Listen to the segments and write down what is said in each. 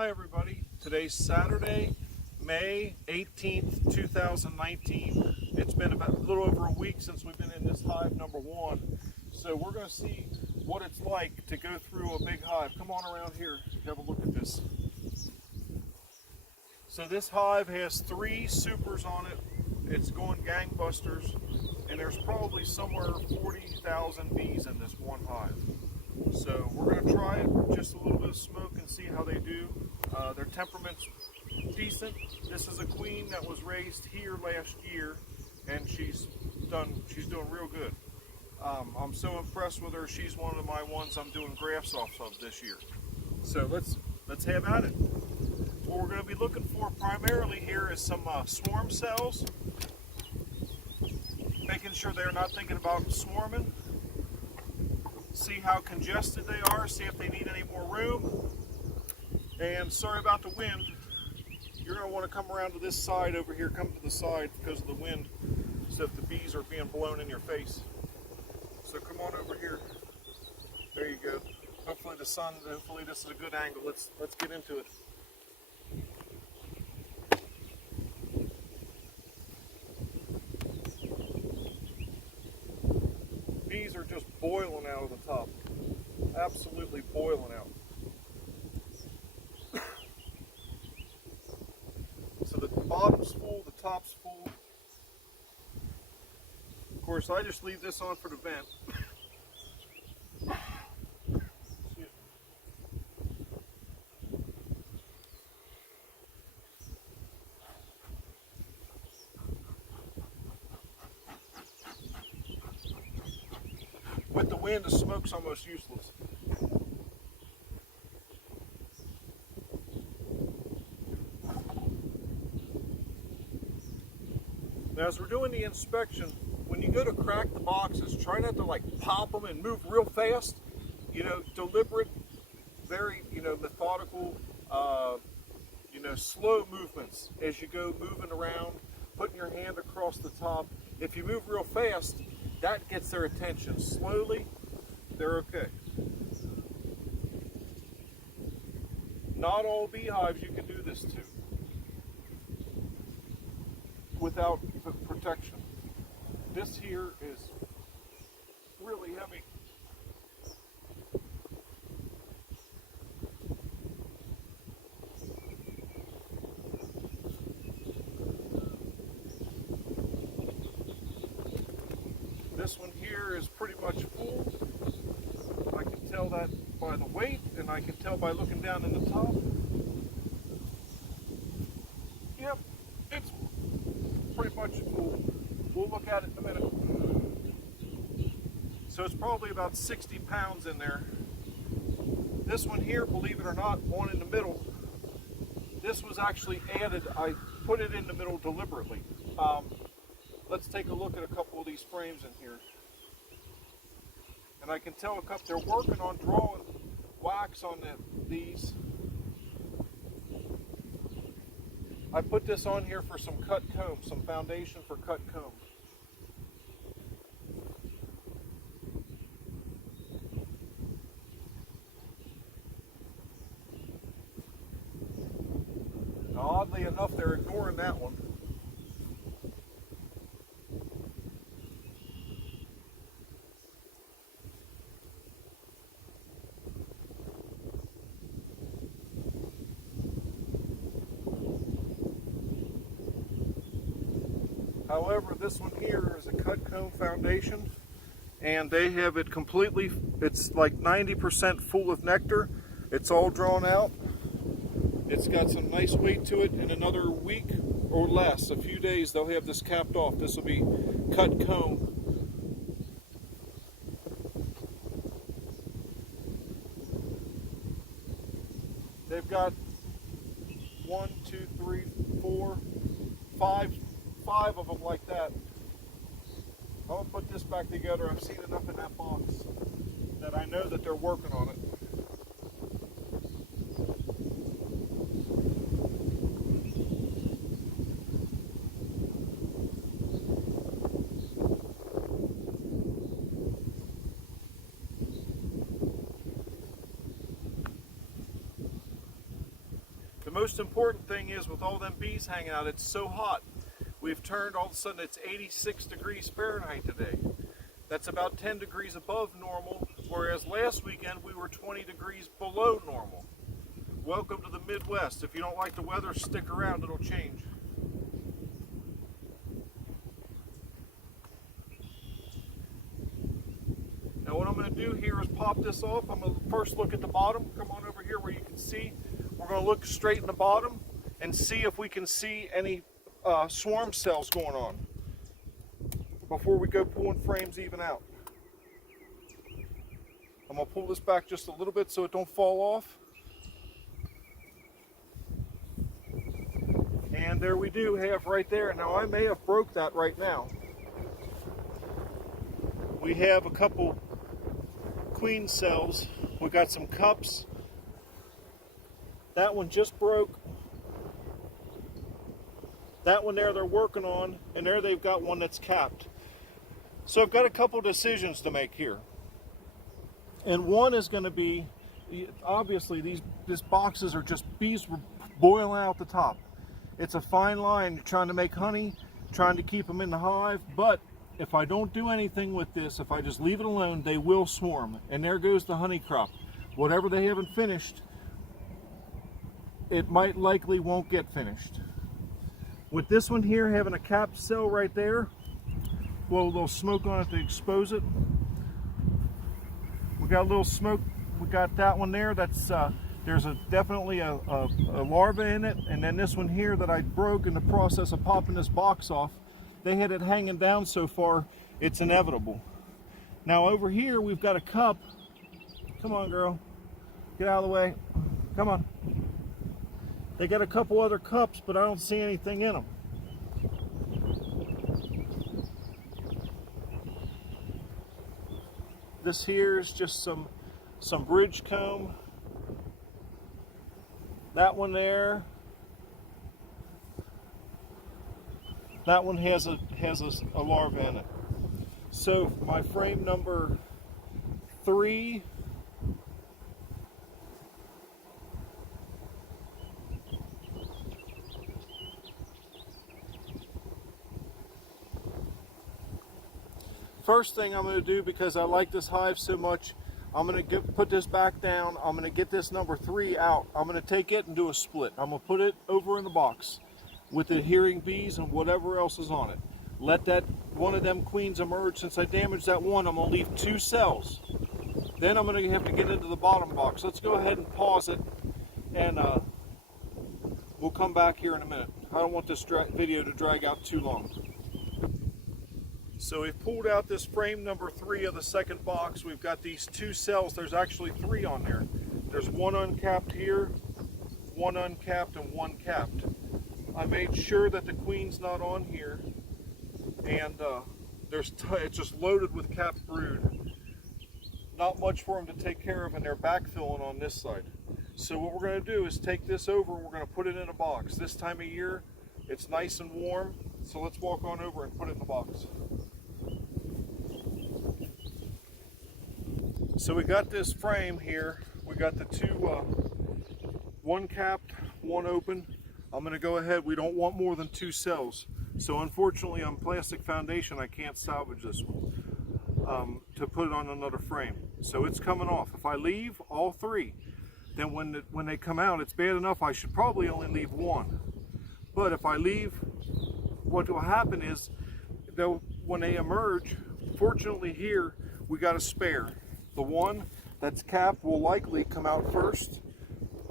Hi everybody, today's Saturday, May 18th, 2019. It's been about a little over a week since we've been in this hive number 1. So we're going to see what it's like to go through a big hive. Come on around here, have a look at this. So this hive has 3 supers on it. It's going gangbusters, and there's probably somewhere 40,000 bees in this one hive. So we're going to try it, just a little bit of smoke, and see how they do. Their temperament's decent. This is a queen that was raised here last year, and she's doing real good. I'm so impressed with her. She's one of my ones I'm doing grafts off of this year. So let's have at it. What we're going to be looking for primarily here is some swarm cells, making sure they're not thinking about swarming. See how congested they are, see if they need any more room. And sorry about the wind. You're going to want to come around to this side over here, come to the side because of the wind, so if the bees are being blown in your face. So come on over here. There you go. Hopefully this is a good angle. Let's get into it. Bees are just boiling out of the top. Absolutely boiling out. So the bottom's full, the top's full. Of course, I just leave this on for the vent. With the wind, the smoke's almost useless. Now, as we're doing the inspection, when you go to crack the boxes, try not to like pop them and move real fast. You know, deliberate, very, methodical, slow movements as you go moving around, putting your hand across the top. If you move real fast, that gets their attention. Slowly, they're okay. Not all beehives you can do this to without protection. This here is really heavy. This one here is pretty much full. I can tell that by the weight, and I can tell by looking down in the top. Yep, it's pretty much full. We'll look at it in a minute. So it's probably about 60 pounds in there. This one here, believe it or not, one in the middle, this was actually added. I put it in the middle deliberately. Let's take a look at a couple of these frames in here. And I can tell they're working on drawing wax on these. I put this on here for some cut comb, some foundation for cut comb. Now, oddly enough, they're ignoring that one. However, this one here is a cut comb foundation, and they have it completely, it's like 90% full of nectar. It's all drawn out. It's got some nice weight to it. In another week or less, a few days, they'll have this capped off. This will be cut comb. They've got 1, 2, 3, 4, 5 of them like that. I'm going to put this back together. I've seen enough in that box that I know that they're working on it. The most important thing is with all them bees hanging out, it's so hot. We've turned, all of a sudden it's 86 degrees Fahrenheit today. That's about 10 degrees above normal, whereas last weekend we were 20 degrees below normal. Welcome to the Midwest. If you don't like the weather, stick around, it'll change. Now what I'm going to do here is pop this off. I'm going to first look at the bottom. Come on over here where you can see. We're going to look straight in the bottom and see if we can see any swarm cells going on before we go pulling frames even out. I'm going to pull this back just a little bit so it don't fall off. And there we do have right there. Now I may have broke that right now. We have a couple queen cells. We got some cups. That one just broke. That one there they're working on, and there they've got one that's capped. So I've got a couple decisions to make here. And one is going to be, obviously these boxes are just bees boiling out the top. It's a fine line. You're trying to make honey, trying to keep them in the hive, but if I don't do anything with this, if I just leave it alone, they will swarm. And there goes the honey crop. Whatever they haven't finished, it might likely won't get finished. With this one here having a capped cell right there, blow a little smoke on it to expose it. We got a little smoke. We got that one there. That's there's definitely a larva in it. And then this one here that I broke in the process of popping this box off. They had it hanging down so far, it's inevitable. Now over here we've got a cup. Come on, girl. Get out of the way. Come on. They got a couple other cups, but I don't see anything in them. This here is just some bridge comb. That one there. That one has a larva in it. So my frame number 3. First thing I'm going to do, because I like this hive so much, I'm going to put this back down. I'm going to get this number 3 out. I'm going to take it and do a split. I'm going to put it over in the box with the adhering bees and whatever else is on it. Let that one of them queens emerge. Since I damaged that one, I'm going to leave 2 cells. Then I'm going to have to get into the bottom box. Let's go ahead and pause it, and we'll come back here in a minute. I don't want this video to drag out too long. So we've pulled out this frame number 3 of the second box. We've got these 2 cells. There's actually 3 on there. There's one uncapped here, one uncapped, and one capped. I made sure that the queen's not on here, and it's just loaded with capped brood. Not much for them to take care of, and they're backfilling on this side. So what we're going to do is take this over and we're going to put it in a box. This time of year, it's nice and warm, so let's walk on over and put it in the box. So we got this frame here. We got the 2, one capped, one open. I'm going to go ahead. We don't want more than 2 cells. So unfortunately on plastic foundation I can't salvage this one to put it on another frame. So it's coming off. If I leave all 3, then when they come out, it's bad enough I should probably only leave 1. But if I leave, what will happen is when they emerge, fortunately here we got a spare. The one that's capped will likely come out first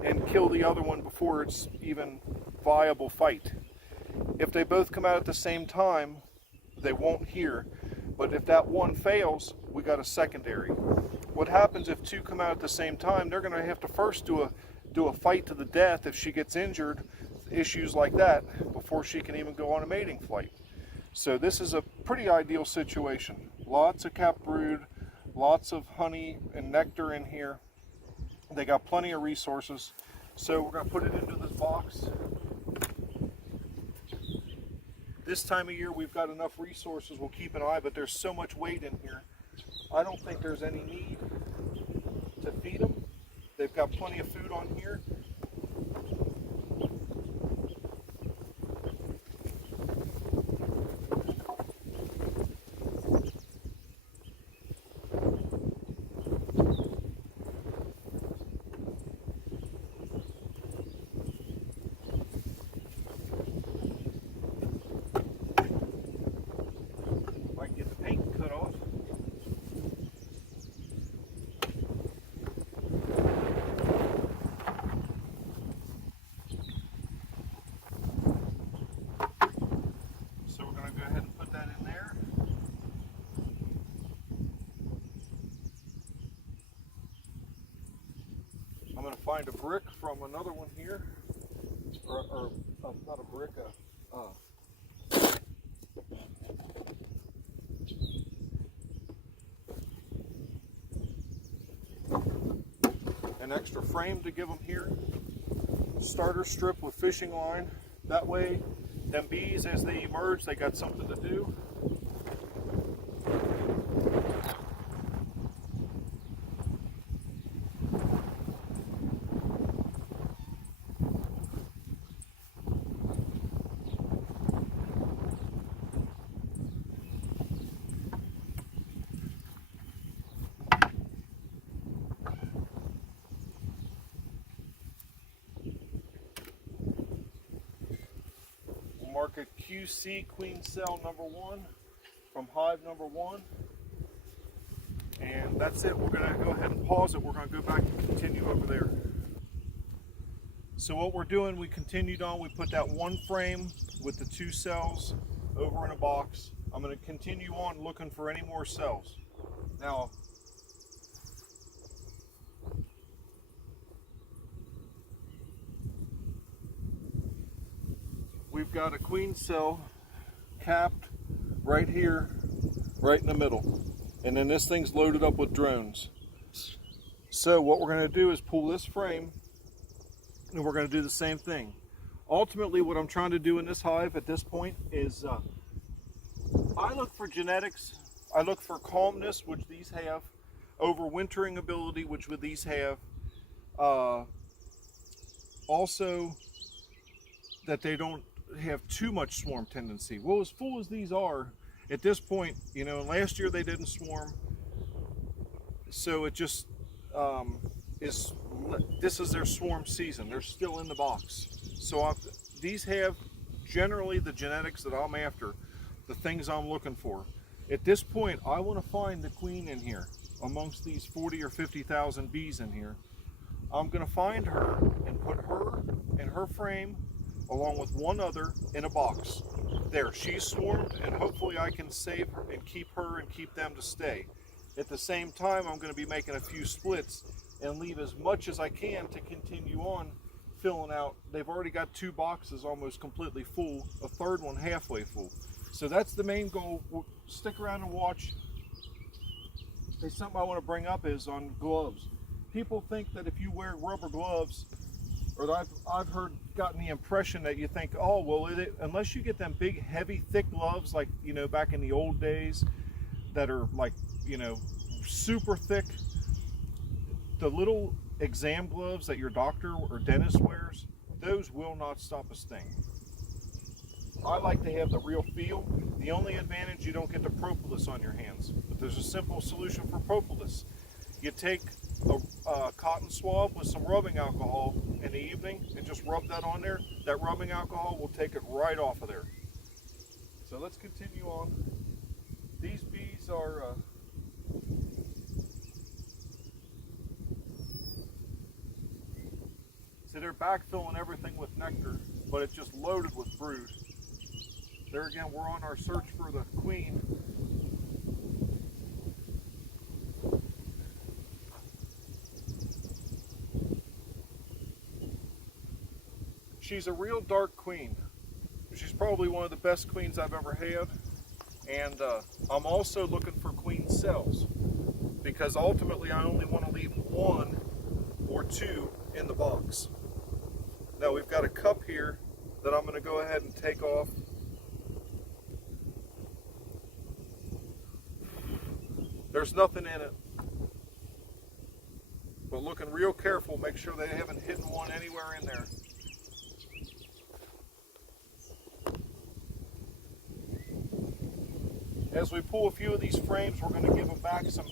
and kill the other one before it's even viable fight. If they both come out at the same time, they won't hear. But if that one fails, we got a secondary. What happens if 2 come out at the same time? They're going to have to first do a fight to the death if she gets injured, issues like that, before she can even go on a mating flight. So this is a pretty ideal situation. Lots of capped brood, lots of honey and nectar in here. They got plenty of resources. So we're going to put it into this box. This time of year we've got enough resources, we'll keep an eye, but there's so much weight in here. I don't think there's any need to feed them. They've got plenty of food on here. find a brick from another one here, or not a brick, an extra frame to give them here. Starter strip with fishing line. That way, them bees, as they emerge, they got something to do. Mark it QC queen cell number 1 from hive number 1. And that's it. We're going to go ahead and pause it. We're going to go back and continue over there. So what we're doing, we continued on. We put that one frame with the 2 cells over in a box. I'm going to continue on looking for any more cells. Now, we've got a queen cell capped right here, right in the middle. And then this thing's loaded up with drones. So what we're going to do is pull this frame, and we're going to do the same thing. Ultimately, what I'm trying to do in this hive at this point is I look for genetics, I look for calmness, which these have, overwintering ability, which these have, also that they don't have too much swarm tendency. Well, as full as these are, at this point, you know, last year they didn't swarm, so it just this is their swarm season. They're still in the box. So these have generally the genetics that I'm after, the things I'm looking for. At this point, I want to find the queen in here amongst these 40 or 50,000 bees in here. I'm going to find her and put her in her frame along with one other in a box. There, she's swarmed, and hopefully I can save her and keep them to stay. At the same time, I'm going to be making a few splits and leave as much as I can to continue on filling out. They've already got 2 boxes almost completely full, a third one halfway full. So that's the main goal. Stick around and watch. There's something I want to bring up is on gloves. People think that if you wear rubber gloves, or I've gotten the impression that you think, oh, well, unless you get them big, heavy, thick gloves, like, you know, back in the old days, that are like, you know, super thick, the little exam gloves that your doctor or dentist wears, those will not stop a sting. I like to have the real feel. The only advantage, you don't get the propolis on your hands. But there's a simple solution for propolis. You take a cotton swab with some rubbing alcohol in the evening and just rub that on there. That rubbing alcohol will take it right off of there. So let's continue on. These bees are so they're backfilling everything with nectar, but it's just loaded with brood. There again, we're on our search for the queen. She's a real dark queen. She's probably one of the best queens I've ever had. And I'm also looking for queen cells, because ultimately I only want to leave 1 or 2 in the box. Now we've got a cup here that I'm going to go ahead and take off. There's nothing in it. But looking real careful, make sure they haven't hidden one anywhere in there. As we pull a few of these frames, we're going to give them back some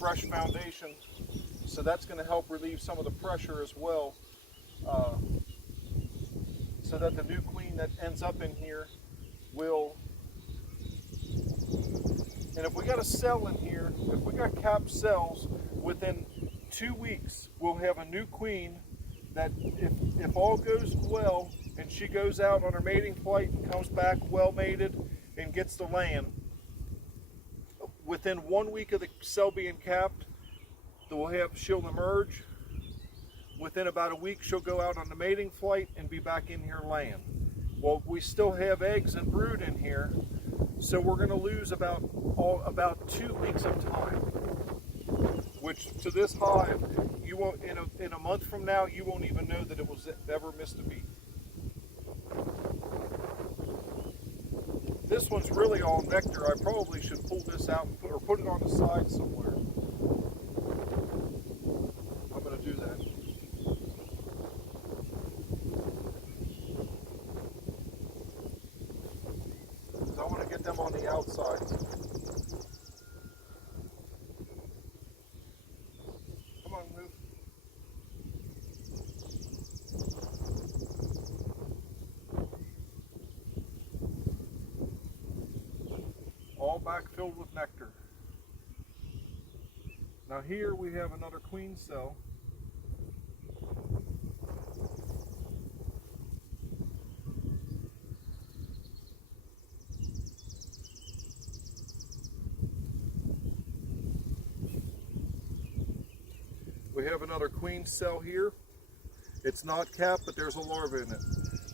fresh foundation. So that's going to help relieve some of the pressure as well. So that the new queen that ends up in here will, and if we got a cell in here, if we got capped cells, within 2 weeks, we'll have a new queen that if all goes well and she goes out on her mating flight and comes back well mated and gets to land, within 1 week of the cell being capped, she'll emerge. within about a week she'll go out on the mating flight and be back in here laying. Well, we still have eggs and brood in here, so we're going to lose about 2 weeks of time, which to this hive, you won't, in a month from now, you won't even know that it was ever missed a bee. This one's really all nectar. I probably should pull this out and put it on the side somewhere. I'm going to do that. I want to get them on the outside. Come on, move. All back filled with nectar. Now here we have another queen cell. We have another queen cell here. It's not capped, but there's a larva in it.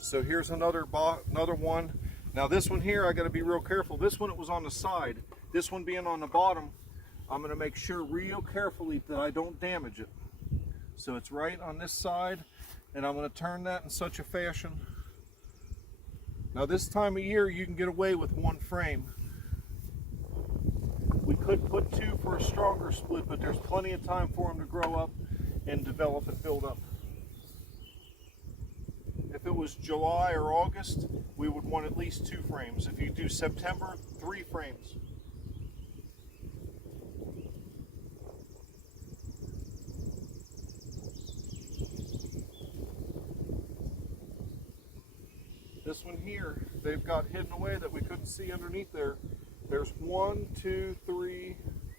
So here's another one. Now this one here, I got to be real careful. This one, it was on the side. This one being on the bottom, I'm going to make sure real carefully that I don't damage it. So it's right on this side, and I'm going to turn that in such a fashion. Now this time of year, you can get away with one frame. We could put two for a stronger split, but there's plenty of time for them to grow up and develop and build up. If it was July or August, we would want at least 2 frames. If you do September, 3 frames. This one here, they've got hidden away that we couldn't see underneath there. There's 1, 2, 3,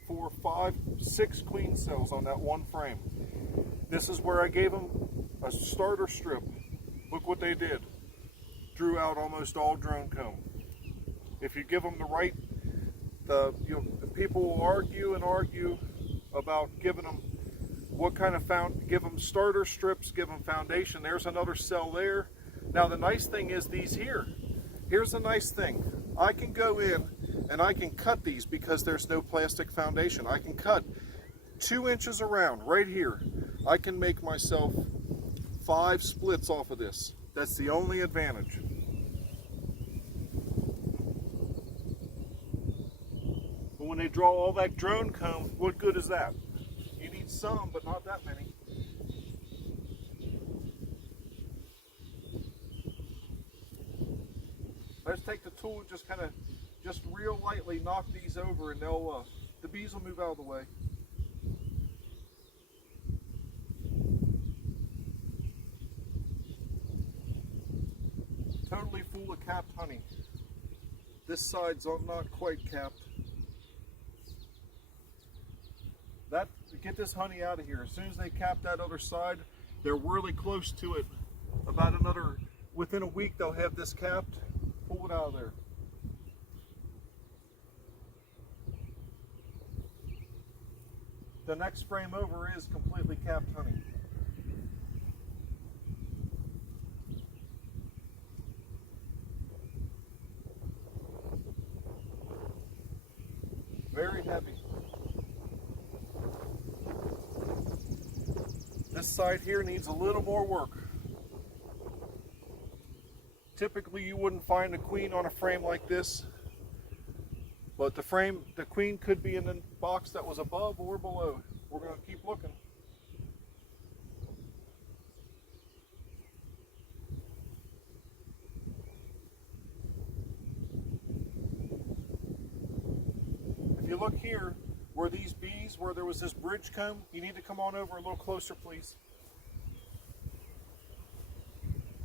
4, 5, 6 queen cells on that one frame. This is where I gave them a starter strip. Look what they did. Drew out almost all drone comb. If you give them the right, people will argue and argue about giving them what kind of give them starter strips, give them foundation. There's another cell there. Now the nice thing is these here. Here's the nice thing. I can go in and I can cut these because there's no plastic foundation. I can cut 2 inches around right here. I can make myself 5 splits off of this. That's the only advantage. But when they draw all that drone comb, what good is that? You need some, but not that many. Let's take the tool and just real lightly knock these over, and the bees will move out of the way. Totally full of capped honey. This side's not quite capped. Get this honey out of here. As soon as they cap that other side, they're really close to it. Within a week they'll have this capped. Pull it out of there. The next frame over is completely capped honey. Very heavy. This side here needs a little more work. Typically you wouldn't find a queen on a frame like this, but the queen could be in the box that was above or below. We're going to keep looking. If you look here, where these bees, where there was this bridge comb, you need to come on over a little closer, please.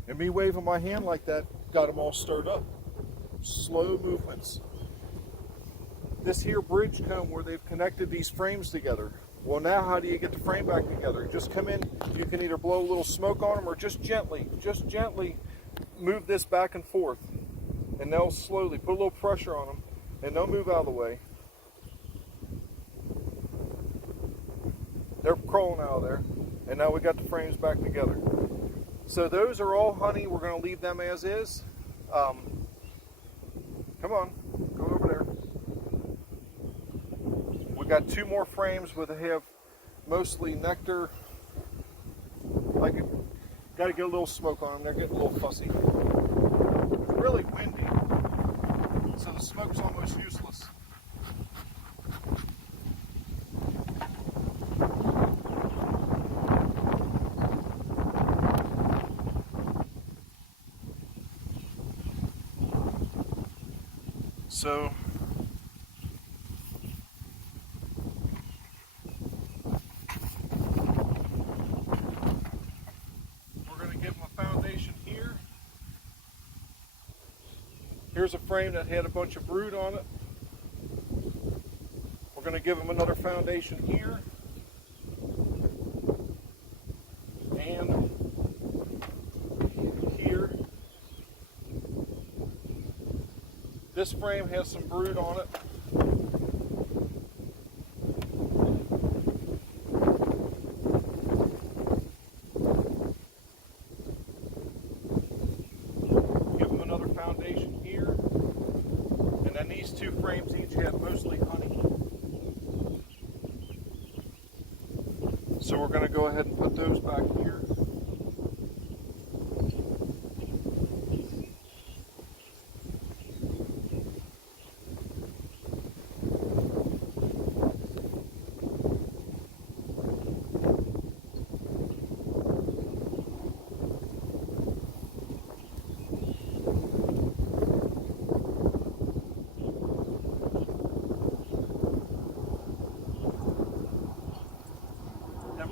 And me waving my hand like that got them all stirred up. Slow movements. This here bridge comb where they've connected these frames together. Well, now how do you get the frame back together? Just come in, you can either blow a little smoke on them or just gently move this back and forth. And they'll slowly put a little pressure on them and they'll move out of the way. They're crawling out of there. And now we got the frames back together. So those are all honey. We're going to leave them as is. Come on, go over there. We got 2 more frames with have mostly nectar. I got to get a little smoke on them. They're getting a little fussy. It's really windy, so the smoke's almost useless. So we're going to give them a foundation here. Here's a frame that had a bunch of brood on it. We're going to give them another foundation here. And here. This frame has some brood on it. Give them another foundation here. And then these 2 frames each have mostly honey. So we're going to go ahead and put those back here.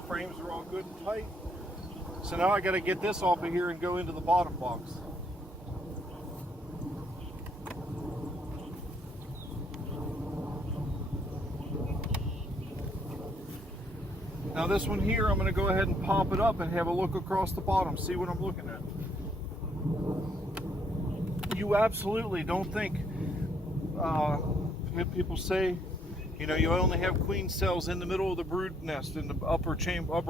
Frames are all good and tight. So now I got to get this off of here and go into the bottom box. Now this one here, I'm going to go ahead and pop it up and have a look across the bottom, see what I'm looking at. You absolutely don't think, people say, you know, you only have queen cells in the middle of the brood nest in the upper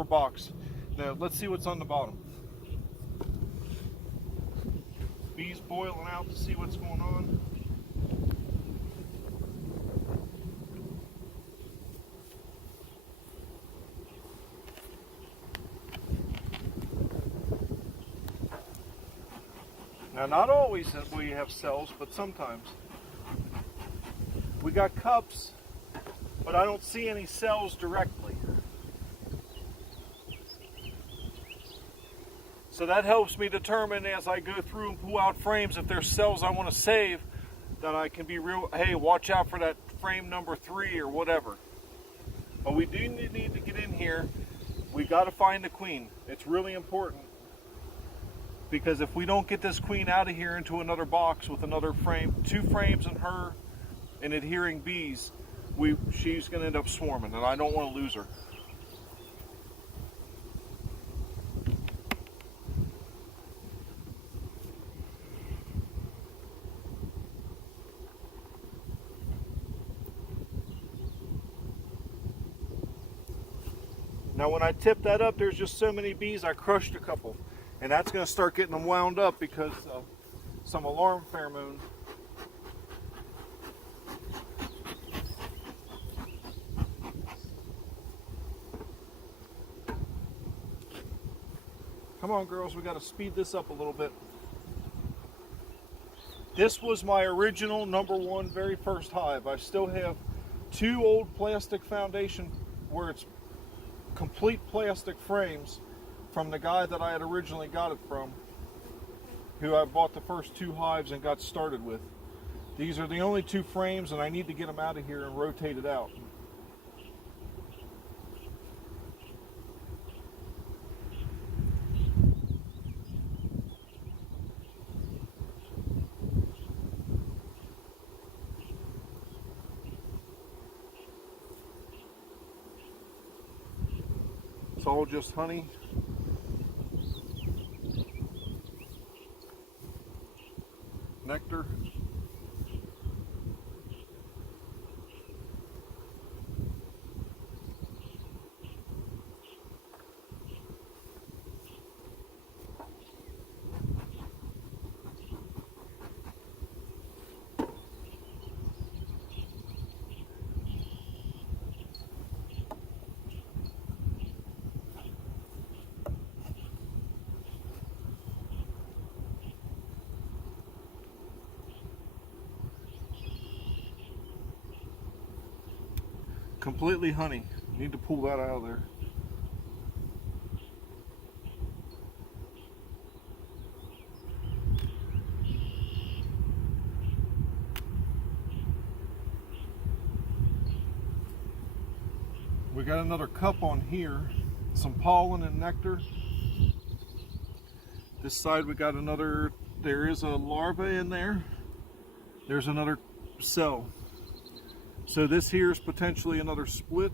box. Now let's see what's on the bottom. Bees boiling out to see what's going on. Now not always that we have cells, but sometimes. We got cups, but I don't see any cells directly. So that helps me determine as I go through and pull out frames if there's cells I want to save, that I can be real, hey, watch out for that frame number 3 or whatever. But we do need to get in here. We got to find the queen. It's really important, because if we don't get this queen out of here into another box with another frame, 2 frames and her and adhering bees, she's going to end up swarming, and I don't want to lose her. Now when I tip that up, there's just so many bees, I crushed a couple. And that's going to start getting them wound up because of some alarm pheromone. Come on, girls, we got to speed this up a little bit. This was my original #1 very first hive. I still have 2 old plastic foundation where it's complete plastic frames from the guy that I had originally got it from, who I bought the first 2 hives and got started with. These are the only 2 frames, and I need to get them out of here and rotate it out. It's all just honey. Nectar. Completely honey. Need to pull that out of there. We got another cup on here, some pollen and nectar. This side we got another, there is a larva in there. There's another cell. So this here is potentially another split.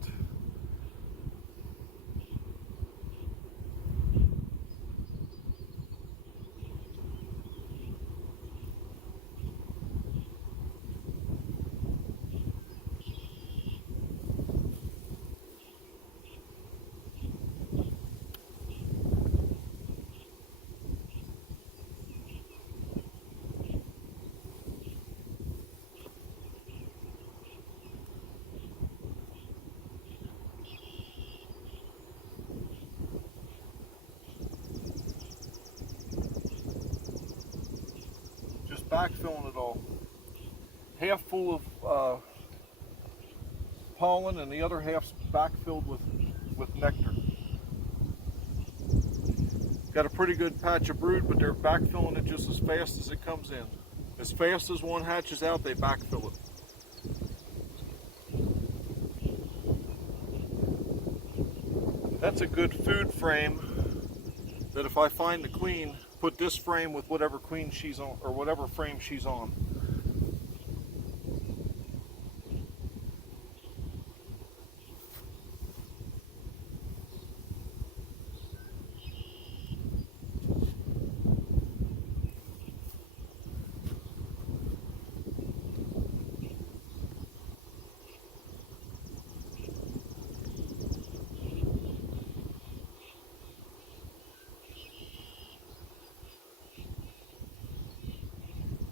Just backfilling it all. Half full of pollen and the other half's backfilled with nectar. Got a pretty good patch of brood, but they're backfilling it just as fast as it comes in. As fast as one hatches out, they backfill it. That's a good food frame that if I find the queen, put this frame with whatever queen she's on, or whatever frame she's on.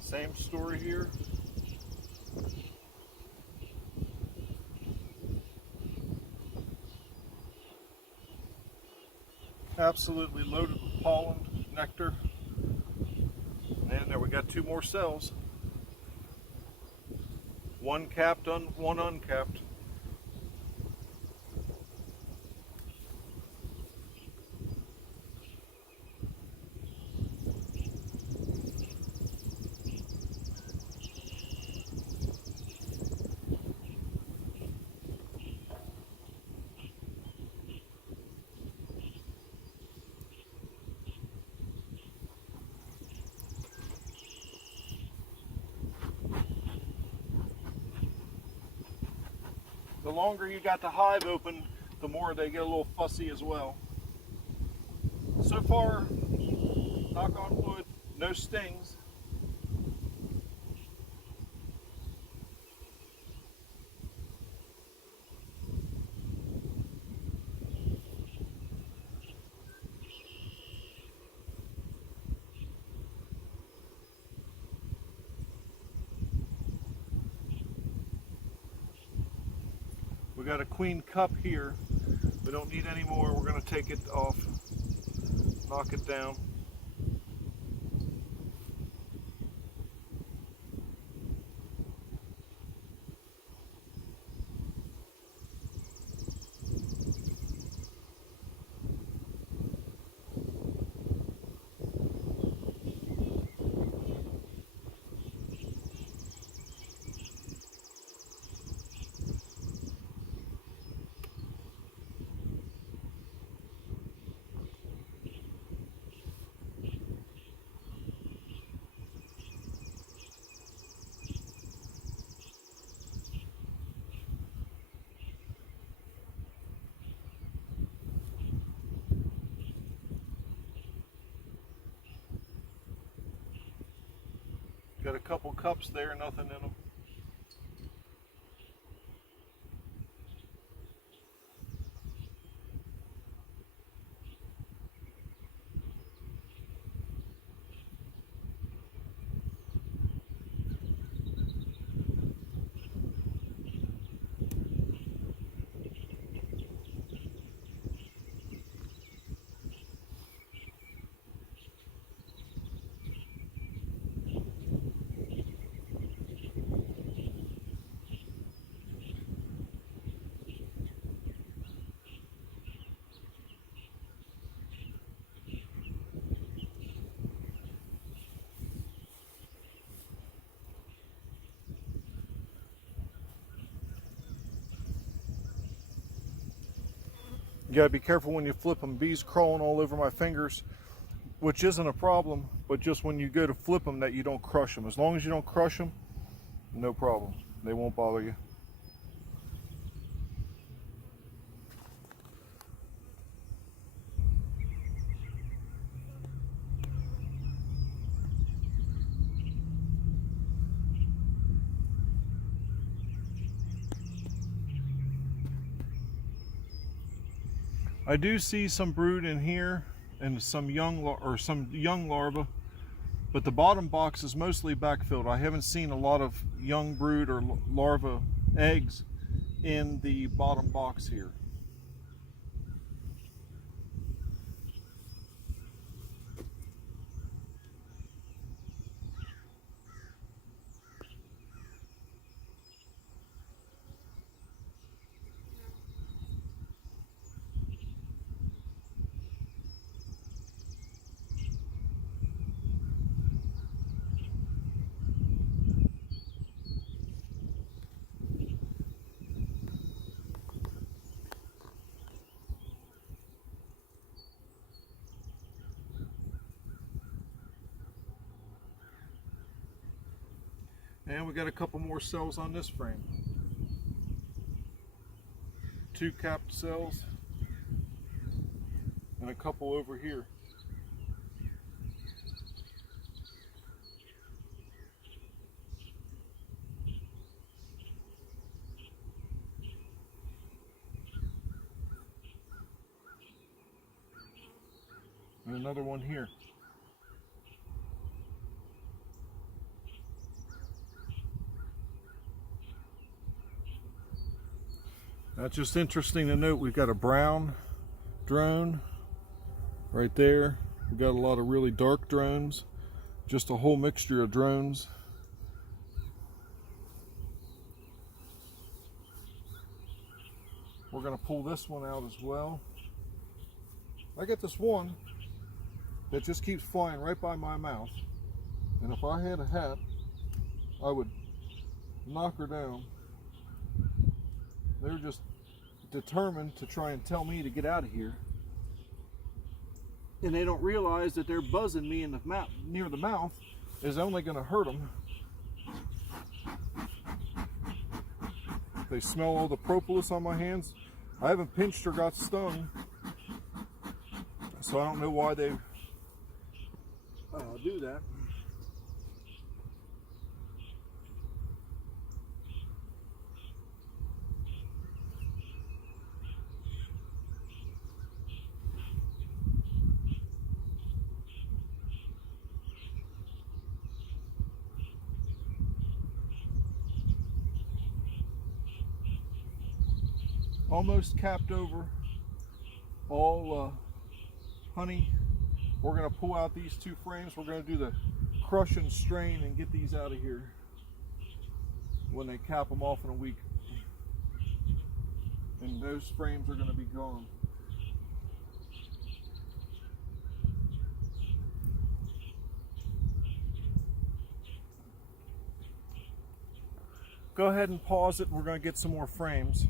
Same story here. Absolutely loaded with pollen, nectar. And there we got two more cells. One capped, one uncapped. The longer you got the hive open, the more they get a little fussy as well. So far, knock on wood, no stings. We got a queen cup here. We don't need any more. We're going to take it off, knock it down. Got a couple cups there, nothing in them. You gotta be careful when you flip them. Bees crawling all over my fingers, which isn't a problem, but just when you go to flip them that you don't crush them. As long as you don't crush them, no problem. They won't bother you. I do see some brood in here and some young larvae, but the bottom box is mostly backfilled. I haven't seen a lot of young brood or larva eggs in the bottom box here. And we got a couple more cells on this frame. 2 capped cells and a couple over here. And another one here. That's just interesting to note. We've got a brown drone right there. We've got a lot of really dark drones. Just a whole mixture of drones. We're going to pull this one out as well. I got this one that just keeps flying right by my mouth. And if I had a hat, I would knock her down. They're just determined to try and tell me to get out of here. And they don't realize that they're buzzing me in the mouth, near the mouth, is only going to hurt them. They smell all the propolis on my hands. I haven't pinched or got stung, so I don't know why they do that. Almost capped over all honey. We're going to pull out these 2 frames. We're going to do the crush and strain and get these out of here when they cap them off in a week. And those frames are going to be gone. Go ahead and pause it. We're going to get some more frames.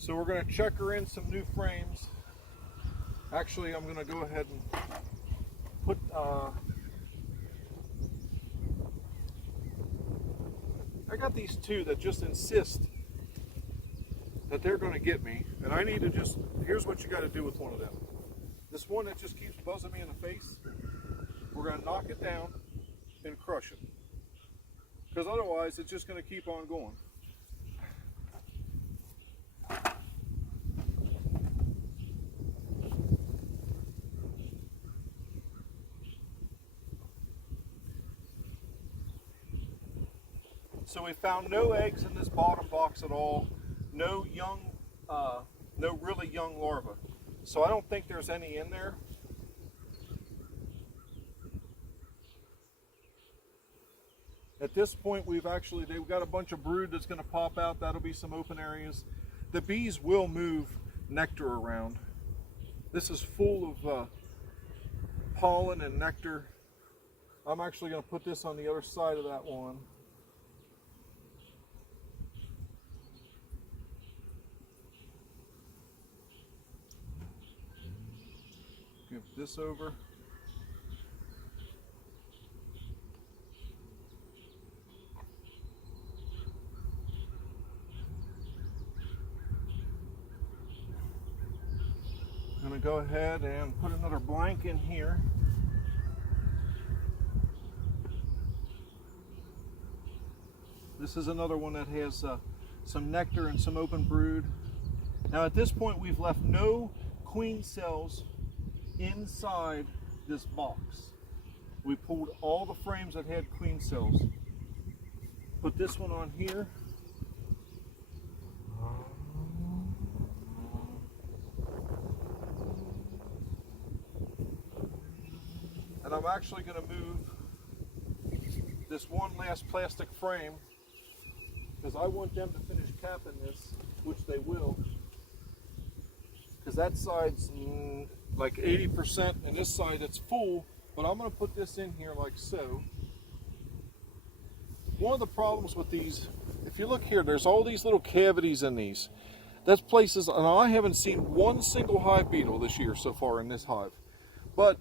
So we're going to checker in some new frames. Actually, I'm going to go ahead and put I got these 2 that just insist that they're going to get me, and I need to just, here's what you got to do with one of them. This one that just keeps buzzing me in the face, we're going to knock it down and crush it, because otherwise it's just going to keep on going. So we found no eggs in this bottom box at all, no really young larvae. So I don't think there's any in there. At this point, they've got a bunch of brood that's going to pop out. That'll be some open areas. The bees will move nectar around. This is full of pollen and nectar. I'm actually going to put this on the other side of that one. Give this over. I'm going to go ahead and put another blank in here. This is another one that has some nectar and some open brood. Now at this point we've left no queen cells inside this box. We pulled all the frames that had queen cells. Put this one on here. And I'm actually going to move this one last plastic frame because I want them to finish capping this, which they will. Because that side's like 80% and this side it's full, but I'm going to put this in here like so. One of the problems with these, if you look here, there's all these little cavities in these. That's places, and I haven't seen one single hive beetle this year so far in this hive. But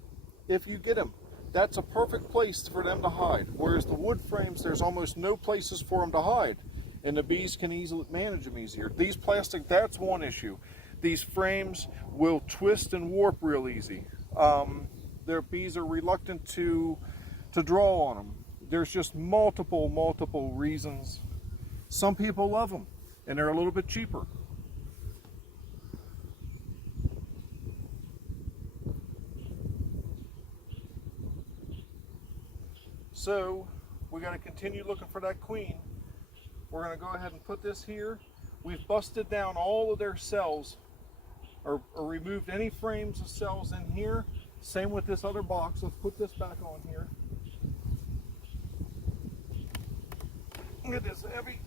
if you get them, that's a perfect place for them to hide. Whereas the wood frames, there's almost no places for them to hide. And the bees can easily manage them easier. These plastic, that's one issue. These frames will twist and warp real easy. Their bees are reluctant to draw on them. There's just multiple reasons. Some people love them, and they're a little bit cheaper. So we got to continue looking for that queen. We're going to go ahead and put this here. We've busted down all of their cells, or removed any frames of cells in here. Same with this other box. Let's put this back on here. It is heavy.